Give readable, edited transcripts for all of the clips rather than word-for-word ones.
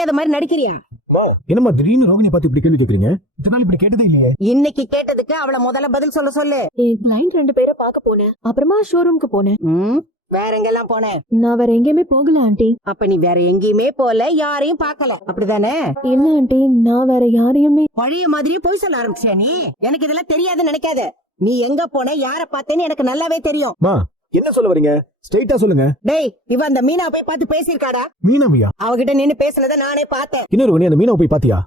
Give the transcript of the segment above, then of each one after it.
தெரியாத மாதிரி நடிக்கிறியா? என்னம்மா திடீர்னு ரோகிணியை பார்த்து இப்படி கேள்வி கேக்குறீங்க? இதனால இப்படி கேட்டதே இல்லையே. இன்னைக்கு கேட்டதுக்கு அவளை முதல்ல பதில் சொல்ல சொல்லு. கிளைண்ட் 2 பேரை பார்க்க போனேன். அப்புறமா ஷோரூம்க்கு போனேன். வேற எங்கெல்லாம் போனேன்? நான் வேற எங்கேயுமே போகல ஆண்டி. அப்ப நீ வேற எங்கேயுமே போல, யாரையும் பார்க்கல, அப்படிதானே? இல்ல ஆண்டி, நான் வேற யாரையுமே. பழைய மாதிரியே போய் சொல்ல ஆரம்பிச்சியா நீ? எனக்கு இதெல்லாம் தெரியாதுன்னு நினைக்காத. நீ எங்க போன, யார பார்த்தேன்னு எனக்கு நல்லாவே தெரியும். என்ன சொல்ல வரீங்க? ஸ்ட்ரைட்டா சொல்லுங்க. டேய், இவ அந்த மீனா போய் பார்த்து பேசிருக்காடா? மீனாவியா? அவகிட்ட நின்னு பேசுனத நானே பார்த்தேன். இன்னொரு அந்த மீனாவை போய் பாத்தியா?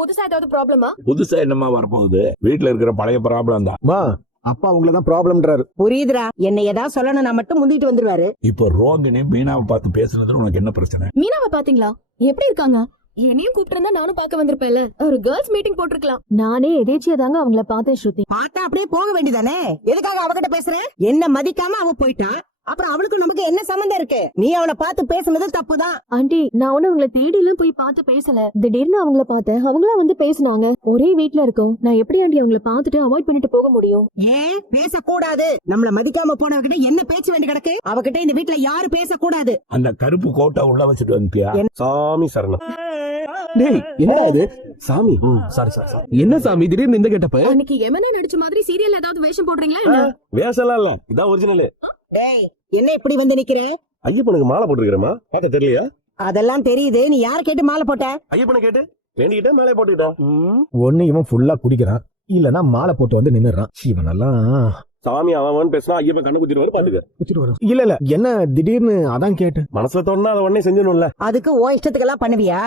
புதுசா ஏதாவது ப்ராப்ளமா? புதுசா என்னமா வரப்போகுது? வீட்டுல இருக்கிற பழைய ப்ராப்ளம் தான். அப்பா உங்களதான் ப்ராப்ளம்ன்றாரு. புரியுதுடா. என்ன ஏதாவது சொல்லணும்னா மட்டும் முந்திட்டு வந்துருவாரு. இப்போ ரோகிணி மீனாவை பார்த்து பேசுனதுல உனக்கு என்ன பிரச்சனை? மீனாவை பாத்தீங்களா? எப்படி இருக்காங்க? என்னையும் கூப்பிட்டு நானும் பார்க்க வந்திருப்பேன்ல. ஒரு கேர்ள்ஸ் மீட்டிங் போட்டிருக்கலாம். நானே எதேச்சியா தாங்க அவங்கள பார்த்தேன் ஸ்ருதி. பார்த்தா அப்படியே போக வேண்டியதானே? எதுக்காக அவகிட்ட பேசுற? என்ன மதிக்காம அவ போயிட்டா, அப்புறம் அவளுக்கு நமக்கு என்ன சம்பந்தம் இருக்கு? நீ அவளை பார்த்து பேசுனது தப்புதான். ஆண்டி, நான் ஒண்ணு அவங்களை தேடி எல்லாம் போய் பார்த்து பேசல. திடீர்னு அவங்கள பார்த்தேன், அவங்களா வந்து பேசினாங்க. ஒரே வீட்ல இருக்கோம், நான் எப்படி ஆண்டி அவங்கள பார்த்துட்டு அவாய்ட் பண்ணிட்டு போக முடியும்? ஏன் பேசக்கூடாது? நம்மள மதிக்காம போனவகிட்ட என்ன பேச்சு வேண்டி கிடக்கு? அவகிட்ட இந்த வீட்ல யாரு பேசக்கூடாது. அந்த கருப்பு கோட்டை உள்ள வச்சுட்டு வந்துட்டியா? சாமி சரணம். டேய், என்னடா இது? சாமி. சாரி. என்ன சாமி திடீர்னு இந்த கேட்டப்ப? அன்னைக்கு எமனே நடிச்ச மாதிரி சீரியல் ஏதாவது வேஷம் போடுறீங்களா என்ன? வேஷம்லாம் இல்ல, இதான் ஒரிஜினல். டேய், என்ன இப்படி வந்து நிக்கிற? ஐயப்பனுக்கு மாலை போட்டுக்கிறேமா? பார்க்க தெரியலையா? அதெல்லாம் தெரியுது. நீ யார கேட்டு மாலை போட்ட? ஐயப்பனை கேட்டு வேண்டிக்கிட்டே மாலை போட்டுக்கிட்டான். ஒண்ணு இவன் ஃபுல்லா குடிக்கிறான், இல்லனா மாலை போட்டு வந்து நின்னுறான். இவனெல்லாம் சாமி அவன் பேசினா ஐயப்பன் கண்ணு குத்திடுவாரு. பாத்துக்க. இல்ல என்ன திடீர்னு அதான் கேட்டு மனசுல தோணுனா அதை உடனே செஞ்சிடணும்ல. அதுக்கு ஓ இஷ்டத்துக்கெல்லாம் பண்ணுவியா?